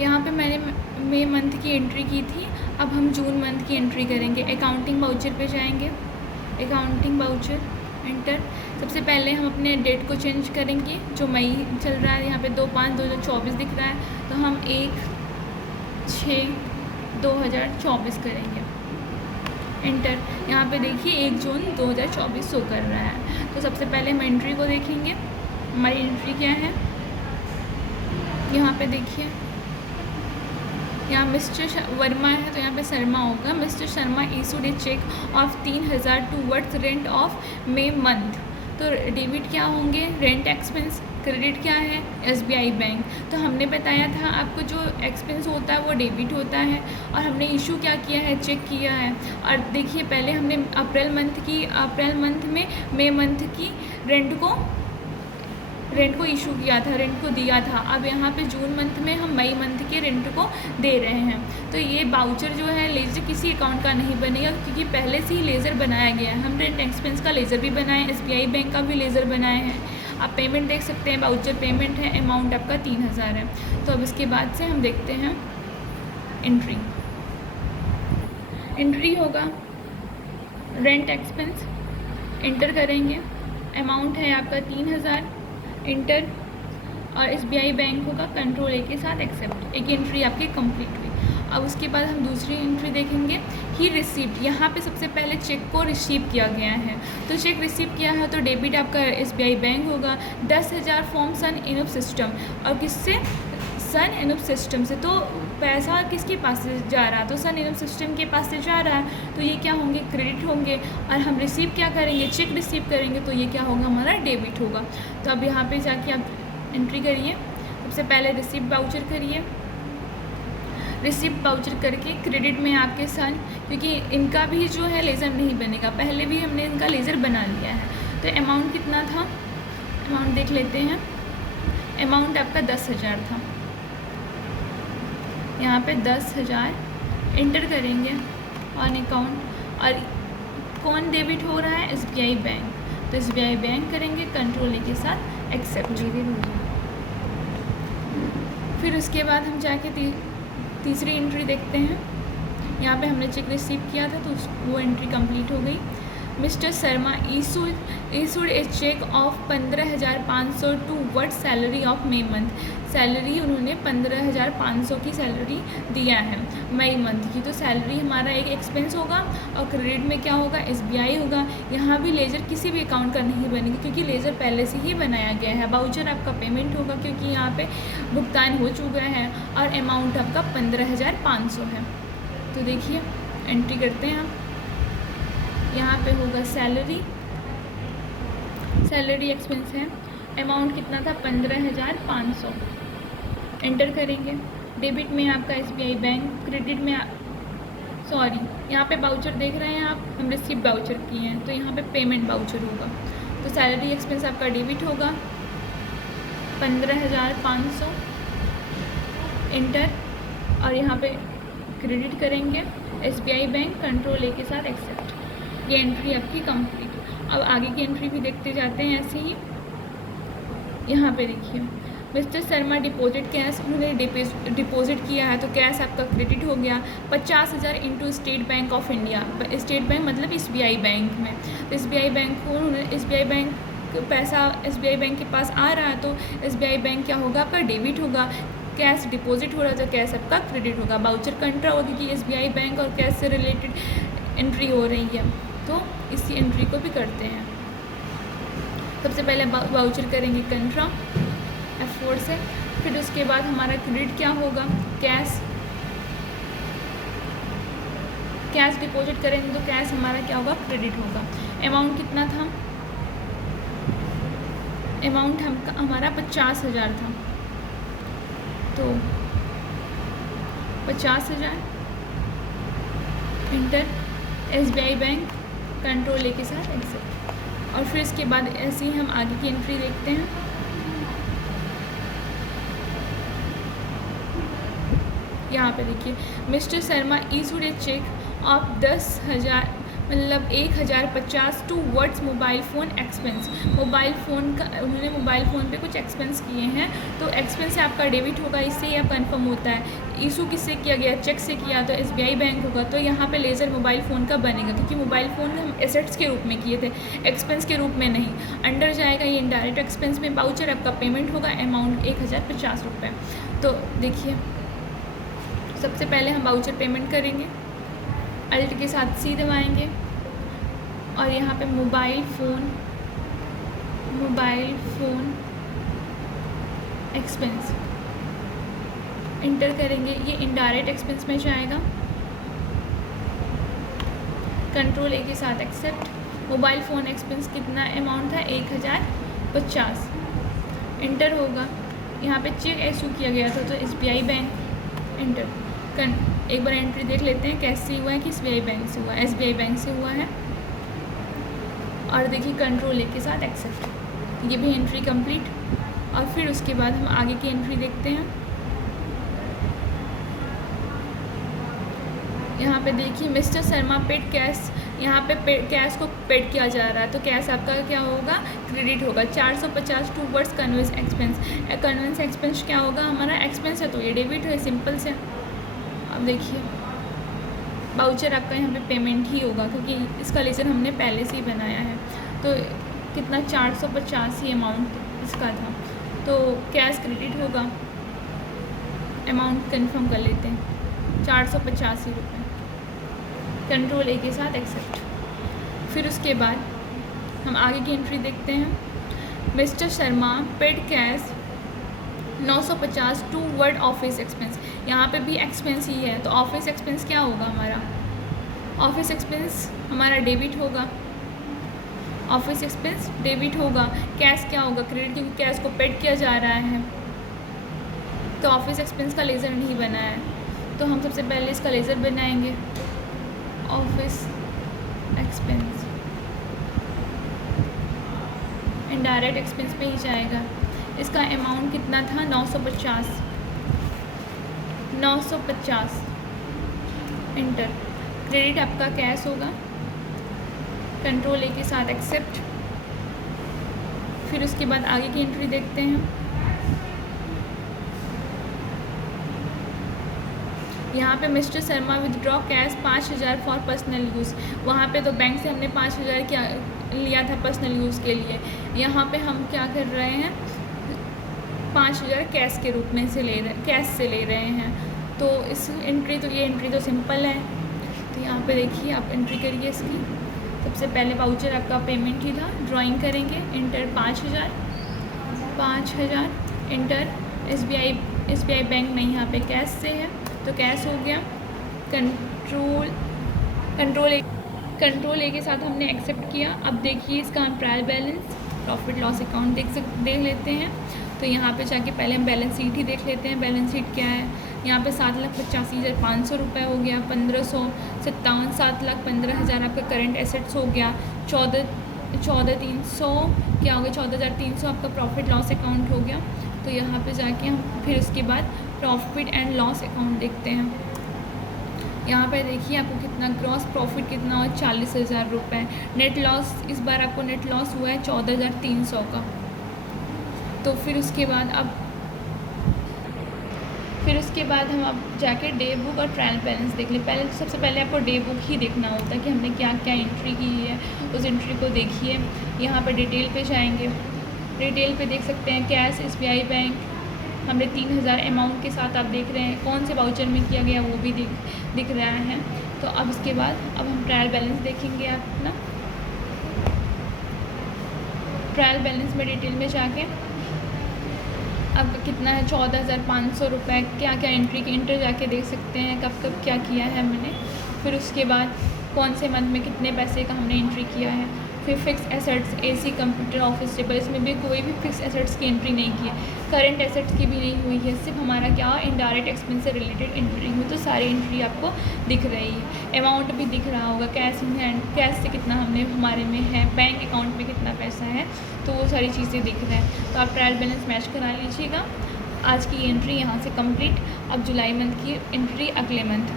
यहाँ पे मैंने मई मंथ की एंट्री की थी, अब हम जून मंथ की एंट्री करेंगे। अकाउंटिंग वाउचर पे जाएंगे, अकाउंटिंग वाउचर एंटर। सबसे पहले हम अपने डेट को चेंज करेंगे, जो मई चल रहा है, यहाँ पे 2/5/2024 दिख रहा है, तो हम 1/6/2024 करेंगे, एंटर। यहाँ पे देखिए 1 जून 2024 शो कर रहा है। तो सबसे पहले हम एंट्री को देखेंगे, हमारी एंट्री क्या है। यहाँ पे देखिए, यहाँ मिस्टर वर्मा है तो यहाँ पे शर्मा होगा। Mister Sharma issued a cheque of 3000 towards rent of May month. तो डेबिट क्या होंगे, रेंट एक्सपेंस। क्रेडिट क्या है, एसबीआई बैंक। तो हमने बताया था आपको जो एक्सपेंस होता है वो डेबिट होता है, और हमने इशू क्या किया है, चेक किया है। और देखिए पहले हमने अप्रैल मंथ में मई मंथ की रेंट को इशू किया था, रेंट को दिया था। अब यहाँ पे जून मंथ में हम मई मंथ के रेंट को दे रहे हैं। तो ये बाउचर जो है लेजर किसी अकाउंट का नहीं बनेगा, क्योंकि पहले से ही लेज़र बनाया गया है। हम रेंट एक्सपेंस का लेज़र भी बनाए, एसबीआई बैंक का भी लेज़र बनाए हैं। आप पेमेंट देख सकते हैं, बाउचर पेमेंट है, अमाउंट आपका 3000 है। तो अब इसके बाद से हम देखते हैं एंट्री होगा रेंट एक्सपेंस, एंटर करेंगे। अमाउंट है आपका 3000, एंटर। और एसबीआई बैंक होगा, कंट्रोल ए के साथ एक्सेप्ट। एक एंट्री आपकी कंप्लीट हुई। अब उसके बाद हम दूसरी एंट्री देखेंगे, ही रिसीव्ड। यहाँ पे सबसे पहले चेक को रिसीव किया गया है, तो चेक रिसीव किया है तो डेबिट आपका एसबीआई बैंक होगा। 10,000 फ्रॉम सन इनफ सिस्टम, और किससे, सन इनफ सिस्टम से। तो पैसा किसके पास से जा रहा है, तो सन इनफ सिस्टम के पास से जा रहा है, तो ये क्या होंगे, क्रेडिट होंगे। और हम रिसीव क्या करेंगे, चेक रिसीव करेंगे, तो ये क्या होगा, हमारा डेबिट होगा। तो अब यहाँ पे जाके आप एंट्री करिए। सबसे पहले रिसीव वाउचर करिए, रिसीव वाउचर करके क्रेडिट में आपके सन, क्योंकि इनका भी जो है लेज़र नहीं बनेगा, पहले भी हमने इनका लेज़र बना लिया है। तो अमाउंट कितना था, अमाउंट देख लेते हैं। अमाउंट आपका 10,000 था, यहाँ पे 10,000 एंटर करेंगे ऑन अकाउंट। और कौन डेबिट हो रहा है, एसबीआई बैंक, तो एसबीआई बैंक करेंगे, कंट्रोल ए के साथ एक्सेप्ट। फिर उसके बाद हम जाके तीसरी एंट्री देखते हैं। यहाँ पे हमने चेक रिसीव किया था तो वो एंट्री कंप्लीट हो गई। Mister Sharma issued a cheque of 15,500 toward salary of May month. Salary उन्होंने 15,500 की सैलरी दिया है मई मंथ की। तो सैलरी हमारा एक एक्सपेंस होगा, और क्रेडिट में क्या होगा, एसबीआई होगा। यहाँ भी लेजर किसी भी अकाउंट का नहीं बनेगा, क्योंकि लेजर पहले से ही बनाया गया है। वाउचर आपका पेमेंट होगा, क्योंकि यहाँ पे भुगतान हो चुका है, और अमाउंट आपका 15,500 है। तो देखिए एंट्री करते हैं हम, यहाँ पे होगा सैलरी एक्सपेंस है, अमाउंट कितना था, 15,500, एंटर करेंगे। डेबिट में आपका एसबीआई बैंक, क्रेडिट में यहाँ पे वाउचर देख रहे हैं आप, हम रिसीव वाउचर किए हैं, तो यहाँ पे पेमेंट वाउचर होगा। तो सैलरी एक्सपेंस आपका डेबिट होगा 15,500, एंटर। और यहाँ पे क्रेडिट करेंगे एसबीआई बैंक, कंट्रोल ए के साथ एक्सेप्ट। ये एंट्री आपकी कंप्लीट। अब आगे की एंट्री भी देखते जाते हैं ऐसे ही। यहाँ पे देखिए, मिस्टर शर्मा डिपॉजिट कैश, उन्होंने डिपॉजिट किया है, तो कैश आपका क्रेडिट हो गया 50,000 into state bank of India. State bank मतलब एसबीआई बैंक में, तो एसबीआई बैंक को उन्होंने, एसबीआई बैंक पैसा एसबीआई बैंक के पास आ रहा है, तो एसबीआई बैंक क्या होगा, आपका डेबिट होगा। कैश डिपॉजिट हो रहा है तो कैश आपका क्रेडिट होगा। वाउचर कंट्रा होगा, क्योंकि एसबीआई बैंक और कैश से रिलेटेड एंट्री हो रही है, तो इसी एंट्री को भी करते हैं। सबसे पहले वाउचर करेंगे कंट्रा F4 से, फिर उसके बाद हमारा क्रेडिट क्या होगा, कैश डिपॉजिट करेंगे तो कैश हमारा क्या होगा, क्रेडिट होगा। अमाउंट कितना था, अमाउंट हमारा 50,000 था, तो 50,000, इंटर। एसबीआई बैंक, कंट्रोल ए के साथ एक्सेप्ट। और फिर इसके बाद ऐसे ही हम आगे की एंट्री देखते हैं। यहाँ पे देखिए, mister Sharma issued a cheque of 10,000 मतलब 1050 towards mobile phone expense. Mobile phone का उन्होंने मोबाइल फ़ोन पे कुछ एक्सपेंस किए हैं, तो एक्सपेंस से आपका डेबिट होगा, इससे ही आप कंफर्म होता है। इशू किससे किया गया, चेक से किया तो SBI बैंक होगा, तो यहाँ पे लेज़र मोबाइल फ़ोन का बनेगा, क्योंकि मोबाइल फ़ोन हम एसेट्स के रूप में किए थे, एक्सपेंस के रूप में नहीं। अंडर जाएगा ये इनडायरेक्ट एक्सपेंस में। वाउचर आपका पेमेंट होगा, अमाउंट 1050 रुपये। तो देखिए, सबसे पहले हम वाउचर पेमेंट करेंगे, अल्ट के साथ सी दबाएंगे और यहाँ पे मोबाइल फ़ोन एक्सपेंस इंटर करेंगे। ये इनडायरेक्ट एक्सपेंस में जाएगा। कंट्रोल A के साथ एक्सेप्ट। मोबाइल फ़ोन एक्सपेंस कितना अमाउंट था, 1050 इंटर होगा। यहाँ पे चेक इशू किया गया था, तो SBI बैंक इंटर। एक बार एंट्री देख लेते हैं कैसे हुआ है, कि SBI बैंक से हुआ है, SBI बैंक से हुआ है। और देखिए कंट्रोल A के साथ एक्सेप्ट, ये भी एंट्री कंप्लीट। और फिर उसके बाद हम आगे की एंट्री देखते हैं। यहाँ पे देखिए मिस्टर शर्मा पेड कैश, यहाँ पे कैश को पेड किया जा रहा है, तो कैश आपका क्या होगा, क्रेडिट होगा। 450 towards conveyance expense. Conveyance expense क्या होगा, हमारा एक्सपेंस है तो ये डेबिट है, सिंपल से। अब देखिए वाउचर आपका यहाँ पे पेमेंट ही होगा, क्योंकि इसका लेजर हमने पहले से ही बनाया है। तो कितना, 450 ही अमाउंट इसका था, तो कैश क्रेडिट होगा। अमाउंट कंफर्म कर लेते हैं, 485 रुपये। कंट्रोल A के साथ एक्सेप्ट। फिर उसके बाद हम आगे की एंट्री देखते हैं। Mister Sharma paid cash 950 toward office expense. यहाँ पे भी एक्सपेंस ही है, तो ऑफिस एक्सपेंस क्या होगा हमारा, ऑफिस एक्सपेंस हमारा डेबिट होगा। ऑफिस एक्सपेंस डेबिट होगा। कैश क्या होगा, क्रेडिट, क्योंकि कैश को पेड किया जा रहा है। तो ऑफिस एक्सपेंस का लेज़र नहीं बना है, तो हम सबसे पहले इसका लेज़र बनाएंगे। ऑफिस एक्सपेंस इनडायरेक्ट एक्सपेंस पे ही जाएगा। इसका अमाउंट कितना था, 950 इंटर। क्रेडिट आपका कैश होगा। कंट्रोल A के साथ एक्सेप्ट। फिर उसके बाद आगे की एंट्री देखते हैं। यहाँ पे mister Sharma withdraw cash 5000 for personal use. वहाँ पे तो बैंक से हमने 5000 क्या लिया था पर्सनल यूज़ के लिए। यहाँ पे हम क्या कर रहे हैं, 5000 कैश के रूप में कैश से ले रहे हैं। तो इस एंट्री, तो ये एंट्री तो सिंपल है। तो यहाँ पे देखिए आप एंट्री करिए इसकी। सबसे पहले वाउचर आपका पेमेंट ही था, ड्राइंग करेंगे, इंटर 5000 इंटर। SBI बैंक नहीं, यहाँ पे कैश से है, तो कैश हो गया। कंट्रोल A के साथ हमने एक्सेप्ट किया। अब देखिए इसका हम trial balance, profit loss account देख लेते हैं। तो यहाँ पे जाके पहले हम बैलेंस शीट ही देख लेते हैं। बैलेंस शीट क्या है, यहाँ पे 7,85,500 रुपये हो गया। 1557, 7,15,000 आपका करंट एसेट्स हो गया। 14,300 क्या हो गया, 14,300 आपका प्रॉफिट लॉस अकाउंट हो गया। तो यहाँ पे जाके हम फिर उसके बाद प्रॉफिट एंड लॉस अकाउंट देखते हैं। यहाँ पे देखिए आपको कितना ग्रॉस प्रॉफिट कितना हुआ, 40,000 रुपये। नेट लॉस, इस बार आपको नेट लॉस हुआ है 14,300 का। तो फिर उसके बाद हम अब जाके डे बुक और ट्रायल बैलेंस देख लें। सबसे पहले आपको डे बुक ही देखना होता है कि हमने क्या क्या एंट्री की है, उस एंट्री को देखिए। यहाँ पर डिटेल पे जाएंगे, डिटेल पे देख सकते हैं कैश SBI बैंक हमने 3,000 अमाउंट के साथ आप देख रहे हैं। कौन से वाउचर में किया गया वो भी दिख रहा है। तो अब इसके बाद अब हम ट्रायल बैलेंस देखेंगे। अपना ट्रायल बैलेंस में डिटेल में जाके अब कितना है, 14,500 रुपये। क्या क्या एंट्री की इंटर जाके देख सकते हैं, कब कब क्या किया है हमने। फिर उसके बाद कौन से मंथ में कितने पैसे का हमने एंट्री किया है। फिर fix assets, AC, computer, office table, इसमें भी कोई भी फिक्स एसेट्स की एंट्री नहीं की है। करंट एसेट्स की भी नहीं हुई है, सिर्फ हमारा क्या इनडायरेक्ट एक्सपेंस से रिलेटेड एंट्री हुई। तो सारी एंट्री आपको दिख रही है। अमाउंट भी दिख रहा होगा, कैश इन हैंड, कैश से कितना हमने हमारे में है, बैंक अकाउंट में कितना पैसा है, तो वो सारी चीज़ें दिख रहा है। तो आप ट्रायल बैलेंस मैच करा लीजिएगा। आज की एंट्री यहाँ से कंप्लीट। अब जुलाई मंथ की एंट्री अगले मंथ